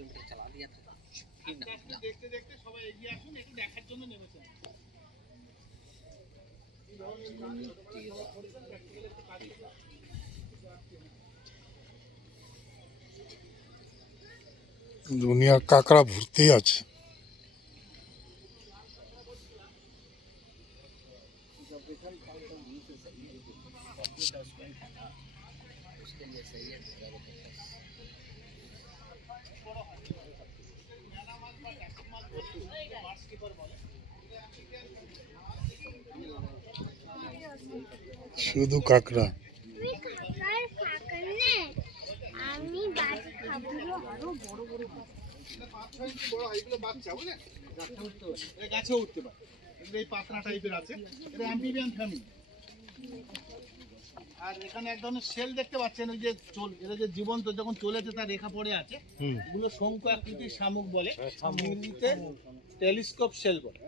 Kilometre चला दिया था फिर देखते देखते সবাই এগিয়ে আসুন এটি দেখার জন্য নেমেছেন দুনিয়া কাঁকড়া ভর্তি আছে। শুধু কাঁকড়া। গাছে উঠতে পারে এই পাতলা টাইপের আছে এটা অ্যাম্ফিবিয়ান ফ্যামিলি। আর এখানে এক ধরনের সেল দেখতে পাচ্ছেন ওই যে এটা যে জীবন্ত যখন চলেছে তার রেখা পড়ে আছে এগুলো শঙ্কু আকৃতির শামুক বলে ইংরেজিতে টেলিস্কোপ সেল বলে।